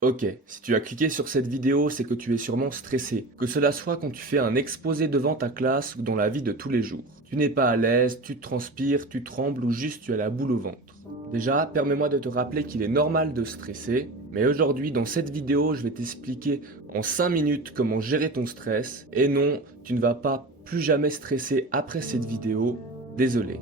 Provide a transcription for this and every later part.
Ok, si tu as cliqué sur cette vidéo, c'est que tu es sûrement stressé, que cela soit quand tu fais un exposé devant ta classe ou dans la vie de tous les jours. Tu n'es pas à l'aise, tu transpires, tu trembles ou juste tu as la boule au ventre. Déjà, permets-moi de te rappeler qu'il est normal de stresser, mais aujourd'hui dans cette vidéo, je vais t'expliquer en 5 minutes comment gérer ton stress. Et non, tu ne vas pas plus jamais stresser après cette vidéo, désolé.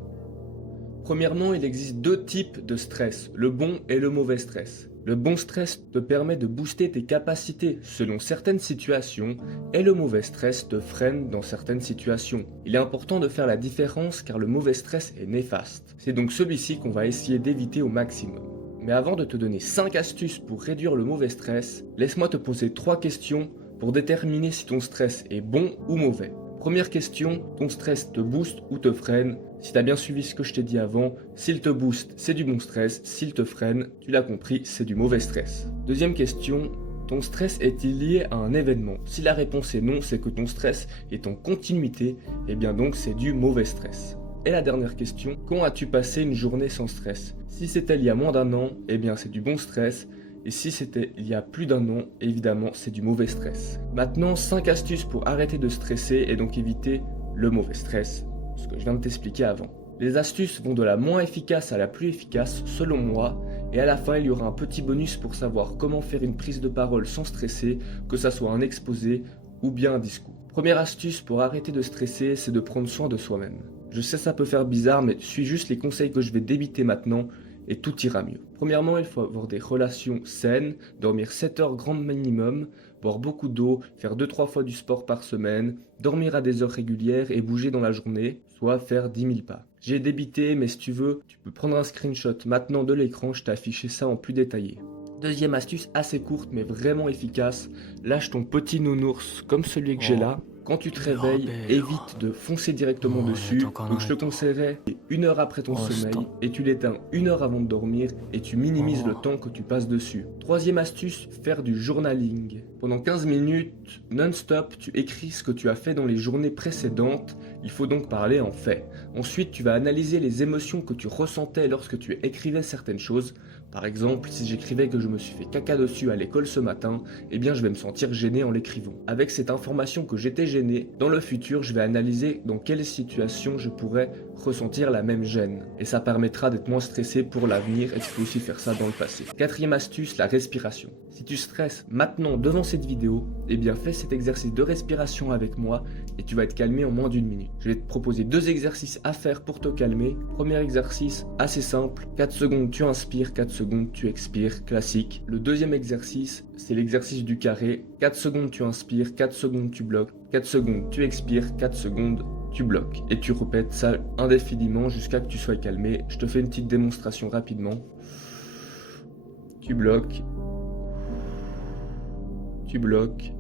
Premièrement, il existe deux types de stress, le bon et le mauvais stress. Le bon stress te permet de booster tes capacités selon certaines situations et le mauvais stress te freine dans certaines situations. Il est important de faire la différence car le mauvais stress est néfaste. C'est donc celui-ci qu'on va essayer d'éviter au maximum. Mais avant de te donner 5 astuces pour réduire le mauvais stress, laisse-moi te poser 3 questions pour déterminer si ton stress est bon ou mauvais. Première question, ton stress te booste ou te freine? Si tu as bien suivi ce que je t'ai dit avant, s'il te booste, c'est du bon stress, s'il te freine, tu l'as compris, c'est du mauvais stress. Deuxième question, ton stress est-il lié à un événement? Si la réponse est non, c'est que ton stress est en continuité, et bien donc c'est du mauvais stress. Et la dernière question, quand as-tu passé une journée sans stress? Si c'était il y a moins d'un an, eh bien c'est du bon stress. Et si c'était il y a plus d'un an, évidemment, c'est du mauvais stress. Maintenant, 5 astuces pour arrêter de stresser et donc éviter le mauvais stress, ce que je viens de t'expliquer avant. Les astuces vont de la moins efficace à la plus efficace, selon moi, et à la fin, il y aura un petit bonus pour savoir comment faire une prise de parole sans stresser, que ça soit un exposé ou bien un discours. Première astuce pour arrêter de stresser, c'est de prendre soin de soi-même. Je sais ça peut faire bizarre, mais suis juste les conseils que je vais débiter maintenant, et tout ira mieux. Premièrement, il faut avoir des relations saines, dormir 7 heures grand minimum, boire beaucoup d'eau, faire 2-3 fois du sport par semaine, dormir à des heures régulières et bouger dans la journée, soit faire 10 000 pas. J'ai débité, mais si tu veux, tu peux prendre un screenshot maintenant de l'écran, je t'ai affiché ça en plus détaillé. Deuxième astuce assez courte mais vraiment efficace, lâche ton petit nounours comme celui que j'ai là. Quand tu te réveilles, évite de foncer directement dessus, donc je te conseillerais 1 heure après ton sommeil et tu l'éteins 1 heure avant de dormir et tu minimises le temps que tu passes dessus. Troisième astuce, faire du journaling. Pendant 15 minutes, non-stop, tu écris ce que tu as fait dans les journées précédentes, il faut donc parler en fait. Ensuite, tu vas analyser les émotions que tu ressentais lorsque tu écrivais certaines choses. Par exemple, si j'écrivais que je me suis fait caca dessus à l'école ce matin, eh bien je vais me sentir gêné en l'écrivant. Avec cette information que j'étais gêné, dans le futur, je vais analyser dans quelle situation je pourrais ressentir la même gêne. Et ça permettra d'être moins stressé pour l'avenir et tu peux aussi faire ça dans le passé. Quatrième astuce, la respiration. Si tu stresses maintenant devant cette vidéo, eh bien fais cet exercice de respiration avec moi et tu vas être calmé en moins d'1 minute. Je vais te proposer 2 exercices à faire pour te calmer. Premier exercice, assez simple, 4 secondes tu inspires, 4 secondes tu expires, classique. Le deuxième exercice, c'est l'exercice du carré. 4 secondes tu inspires, 4 secondes tu bloques, 4 secondes tu expires, 4 secondes tu bloques. Et tu répètes ça indéfiniment jusqu'à que tu sois calmé. Je te fais une petite démonstration rapidement. Tu bloques. Tu bloques.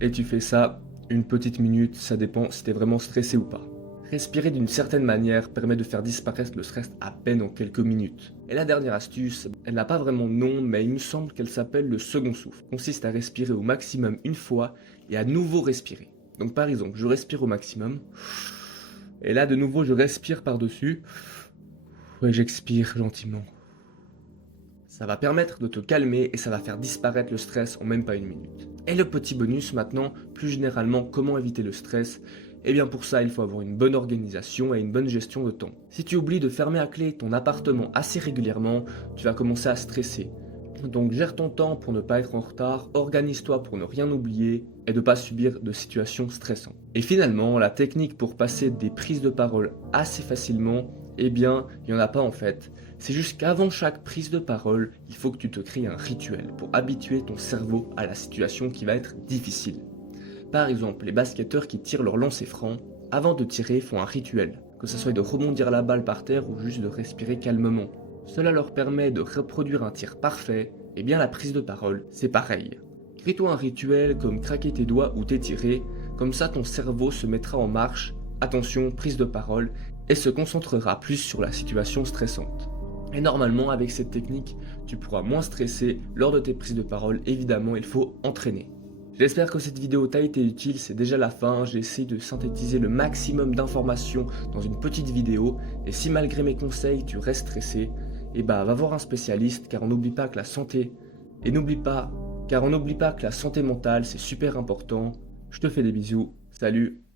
Et tu fais ça une petite minute, ça dépend si tu es vraiment stressé ou pas. Respirer d'une certaine manière permet de faire disparaître le stress à peine en quelques minutes. Et la dernière astuce, elle n'a pas vraiment de nom, mais il me semble qu'elle s'appelle le second souffle. Consiste à respirer au maximum une fois et à nouveau respirer. Donc par exemple, je respire au maximum. Et là de nouveau je respire par-dessus. Et j'expire gentiment. Ça va permettre de te calmer et ça va faire disparaître le stress en même pas 1 minute. Et le petit bonus maintenant, plus généralement, comment éviter le stress? Eh bien pour ça, il faut avoir une bonne organisation et une bonne gestion de temps. Si tu oublies de fermer à clé ton appartement assez régulièrement, tu vas commencer à stresser. Donc gère ton temps pour ne pas être en retard, organise-toi pour ne rien oublier et de ne pas subir de situations stressantes. Et finalement, la technique pour passer des prises de parole assez facilement, eh bien, il n'y en a pas en fait. C'est juste qu'avant chaque prise de parole, il faut que tu te crées un rituel pour habituer ton cerveau à la situation qui va être difficile. Par exemple, les basketteurs qui tirent leur lancer franc, avant de tirer, font un rituel, que ce soit de rebondir la balle par terre ou juste de respirer calmement. Cela leur permet de reproduire un tir parfait, et bien la prise de parole, c'est pareil. Crée-toi un rituel comme craquer tes doigts ou t'étirer, comme ça ton cerveau se mettra en marche, attention, prise de parole, et se concentrera plus sur la situation stressante. Et normalement, avec cette technique, tu pourras moins stresser lors de tes prises de parole. Évidemment, il faut entraîner. J'espère que cette vidéo t'a été utile, c'est déjà la fin, j'ai essayé de synthétiser le maximum d'informations dans une petite vidéo, et si malgré mes conseils tu restes stressé, et bah va voir un spécialiste car on n'oublie pas que la santé, car on n'oublie pas que la santé mentale c'est super important. Je te fais des bisous, salut!